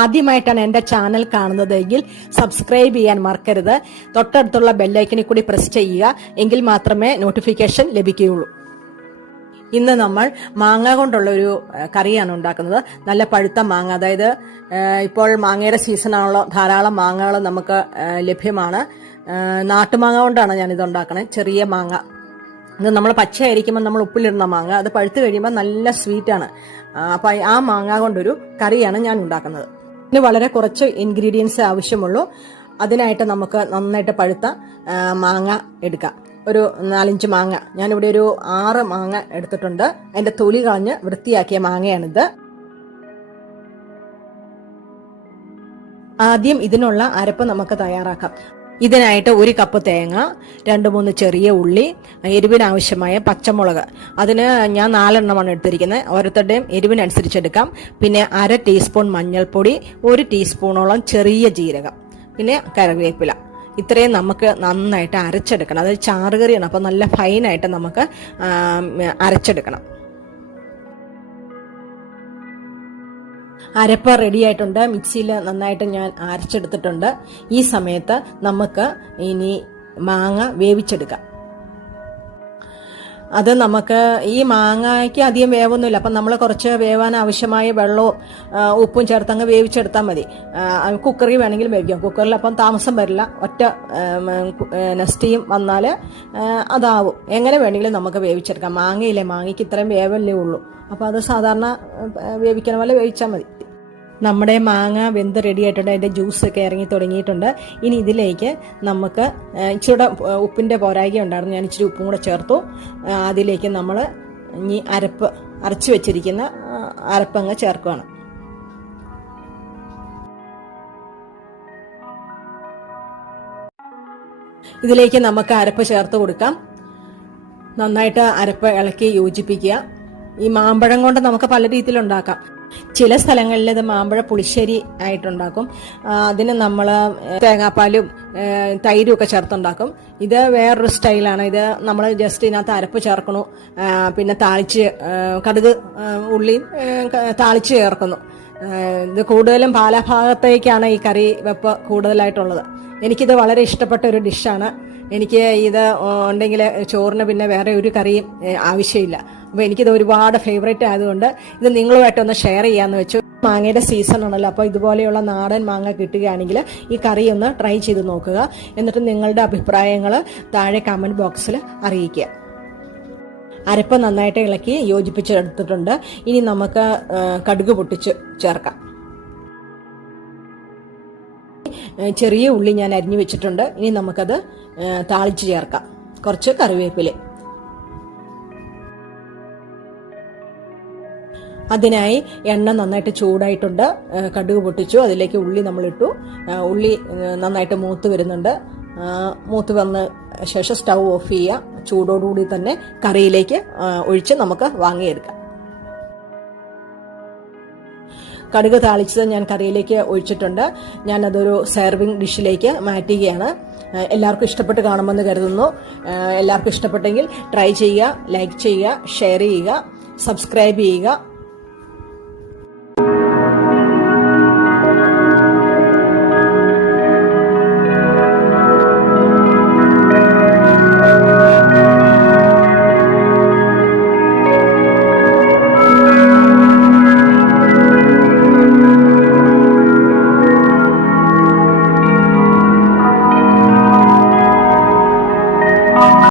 ആദ്യമായിട്ടാണ് എൻ്റെ ചാനൽ കാണുന്നതെങ്കിൽ സബ്സ്ക്രൈബ് ചെയ്യാൻ മറക്കരുത്. തൊട്ടടുത്തുള്ള ബെല്ലൈക്കണിൽ കൂടി പ്രസ് ചെയ്യുക. എങ്കിൽ മാത്രമേ നോട്ടിഫിക്കേഷൻ ലഭിക്കുകയുള്ളൂ. ഇന്ന് നമ്മൾ മാങ്ങ കൊണ്ടുള്ളൊരു കറിയാണ് ഉണ്ടാക്കുന്നത്. നല്ല പഴുത്ത മാങ്ങ, അതായത് ഇപ്പോൾ മാങ്ങയുടെ സീസണാണല്ലോ, ധാരാളം മാങ്ങകൾ നമുക്ക് ലഭ്യമാണ്. നാട്ടുമാങ്ങ കൊണ്ടാണ് ഞാനിത് ഉണ്ടാക്കണത്. ചെറിയ മാങ്ങ, ഇത് നമ്മൾ പച്ചയായിരിക്കുമ്പോൾ നമ്മൾ ഉപ്പിലിടുന്ന മാങ്ങ, അത് പഴുത്ത് കഴിയുമ്പോൾ നല്ല സ്വീറ്റാണ്. അപ്പം ആ മാങ്ങ കൊണ്ടൊരു കറിയാണ് ഞാൻ ഉണ്ടാക്കുന്നത്. ഇതിന് വളരെ കുറച്ച് ഇൻഗ്രീഡിയൻസ് ആവശ്യമുള്ളൂ. അതിനായിട്ട് നമുക്ക് നന്നായിട്ട് പഴുത്ത മാങ്ങ എടുക്കാം. ഒരു 4-5 മാങ്ങ, ഞാനിവിടെ ഒരു 6 മാങ്ങ എടുത്തിട്ടുണ്ട്. അതിന്റെ തൊലി കളഞ്ഞ് വൃത്തിയാക്കിയ മാങ്ങയാണിത്. ആദ്യം ഇതിനുള്ള അരപ്പ് നമുക്ക് തയ്യാറാക്കാം. ഇതിനായിട്ട് 1 കപ്പ് തേങ്ങ, 2-3 ചെറിയ ഉള്ളി, എരിവിനാവശ്യമായ പച്ചമുളക്. അതിന് ഞാൻ 4 എണ്ണമാണ് എടുത്തിരിക്കുന്നത്. ഓരോരുത്തരുടെയും എരിവിനനുസരിച്ചെടുക്കാം. പിന്നെ 1/2 ടീസ്പൂൺ മഞ്ഞൾപ്പൊടി, 1 ടീസ്പൂണോളം ചെറിയ ജീരകം, പിന്നെ കറിവേപ്പില. ഇത്രയും നമുക്ക് നന്നായിട്ട് അരച്ചെടുക്കണം. അതായത് ചാറുകറിയാണ്, അപ്പോൾ നല്ല ഫൈനായിട്ട് നമുക്ക് അരച്ചെടുക്കണം. അരപ്പ് റെഡി ആയിട്ടുണ്ട്. മിക്സിയിൽ നന്നായിട്ട് ഞാൻ അരച്ചെടുത്തിട്ടുണ്ട്. ഈ സമയത്ത് നമുക്ക് ഇനി മാങ്ങ വേവിച്ചെടുക്കാം. അത് നമുക്ക് ഈ മാങ്ങയ്ക്ക് അധികം വേവൊന്നുമില്ല, അപ്പം നമ്മൾ കുറച്ച് വേവാൻ ആവശ്യമായ വെള്ളവും ഉപ്പും ചേർത്തങ്ങ് വേവിച്ചെടുത്താൽ മതി. കുക്കറിൽ വേണമെങ്കിൽ വേവിക്കാം. കുക്കറിൽ അപ്പം താമസം വരില്ല, ഒറ്റ നെസ്റ്റിയും വന്നാൽ അതാവും. എങ്ങനെ വേണമെങ്കിലും നമുക്ക് വേവിച്ചെടുക്കാം. മാങ്ങയില്ലേ, മാങ്ങയ്ക്ക് ഇത്രയും വേവല്ലേ ഉള്ളൂ, അപ്പോൾ അത് സാധാരണ വേവിക്കുന്ന പോലെ വേവിച്ചാൽ മതി. നമ്മുടെ മാങ്ങ വെന്ത് റെഡി ആയിട്ടുണ്ട്. അതിൻ്റെ ജ്യൂസൊക്കെ ഇറങ്ങി തുടങ്ങിയിട്ടുണ്ട്. ഇനി ഇതിലേക്ക് നമുക്ക് ഇച്ചിരി ഉപ്പിൻ്റെ പോരായ്ക ഉണ്ടായിരുന്നു, ഞാൻ ഇച്ചിരി ഉപ്പും കൂടെ ചേർത്തു. അതിലേക്ക് നമ്മൾ ഇനി അരച്ച് വെച്ചിരിക്കുന്ന അരപ്പങ്ങ് ചേർക്കുകയാണ്. ഇതിലേക്ക് നമുക്ക് അരപ്പ് ചേർത്ത് കൊടുക്കാം. നന്നായിട്ട് അരപ്പ് ഇളക്കി യോജിപ്പിക്കുക. ഈ മാമ്പഴം കൊണ്ട് നമുക്ക് പല രീതിയിലുണ്ടാക്കാം. ചില സ്ഥലങ്ങളിൽ ഇത് മാമ്പഴ പുളിശ്ശേരി ആയിട്ടുണ്ടാക്കും. അതിന് നമ്മൾ തേങ്ങാപ്പാലും തൈരും ഒക്കെ ചേർത്തുണ്ടാക്കും. ഇത് വേറൊരു സ്റ്റൈലാണ്. ഇത് നമ്മൾ ജസ്റ്റ് ഇതിനകത്ത് അരപ്പ് ചേർക്കണു, പിന്നെ താളിച്ച് കടുക് ഉള്ളി താളിച്ച് ചേർക്കുന്നു. ഇത് കൂടുതലും പാലഭാഗത്തേക്കാണ് ഈ കറി വെപ്പ് കൂടുതലായിട്ടുള്ളത്. എനിക്കിത് വളരെ ഇഷ്ടപ്പെട്ട ഒരു ഡിഷാണ്. എനിക്ക് ഇത് ഉണ്ടെങ്കിൽ ചോറിന് പിന്നെ വേറെ ഒരു കറിയും ആവശ്യമില്ല. അപ്പോൾ എനിക്കിത് ഒരുപാട് ഫേവറേറ്റ് ആയതുകൊണ്ട് ഇത് നിങ്ങളുമായിട്ടൊന്ന് ഷെയർ ചെയ്യാമെന്ന് വെച്ചു. മാങ്ങയുടെ സീസൺ ആണല്ലോ, അപ്പോൾ ഇതുപോലെയുള്ള നാടൻ മാങ്ങ കിട്ടുകയാണെങ്കിൽ ഈ കറി ഒന്ന് ട്രൈ ചെയ്ത് നോക്കുക. എന്നിട്ട് നിങ്ങളുടെ അഭിപ്രായങ്ങൾ താഴെ കമൻറ്റ് ബോക്സിൽ അറിയിക്കുക. അരപ്പ് നന്നായിട്ട് ഇളക്കി യോജിപ്പിച്ചെടുത്തിട്ടുണ്ട്. ഇനി നമുക്ക് കടുക് പൊട്ടിച്ച് ചേർക്കാം. ചെറിയ ഉള്ളി ഞാൻ അരിഞ്ഞു വെച്ചിട്ടുണ്ട്. ഇനി നമുക്കത് താളിച്ച് ചേർക്കാം. കുറച്ച് കറിവേപ്പില. അതിനായി എണ്ണ നന്നായിട്ട് ചൂടായിട്ടുണ്ട്. കടുക് പൊട്ടിച്ചു, അതിലേക്ക് ഉള്ളി നമ്മളിട്ടു. ഉള്ളി നന്നായിട്ട് മൂത്ത് വരുന്നുണ്ട്. മൂത്ത് വന്ന ശേഷം സ്റ്റൗ ഓഫ് ചെയ്യുക. ചൂടോടുകൂടി തന്നെ കറിയിലേക്ക് ഒഴിച്ച് നമുക്ക് വാങ്ങിയെടുക്കാം. കടുക് താളിച്ചത് ഞാൻ കറിയിലേക്ക് ഒഴിച്ചിട്ടുണ്ട്. ഞാനതൊരു സെർവിങ് ഡിഷിലേക്ക് മാറ്റുകയാണ്. എല്ലാവർക്കും ഇഷ്ടപ്പെട്ട് കാണുമെന്ന് കരുതുന്നു. എല്ലാവർക്കും ഇഷ്ടപ്പെട്ടെങ്കിൽ ട്രൈ ചെയ്യുക, ലൈക്ക് ചെയ്യുക, ഷെയർ ചെയ്യുക, സബ്സ്ക്രൈബ് ചെയ്യുക.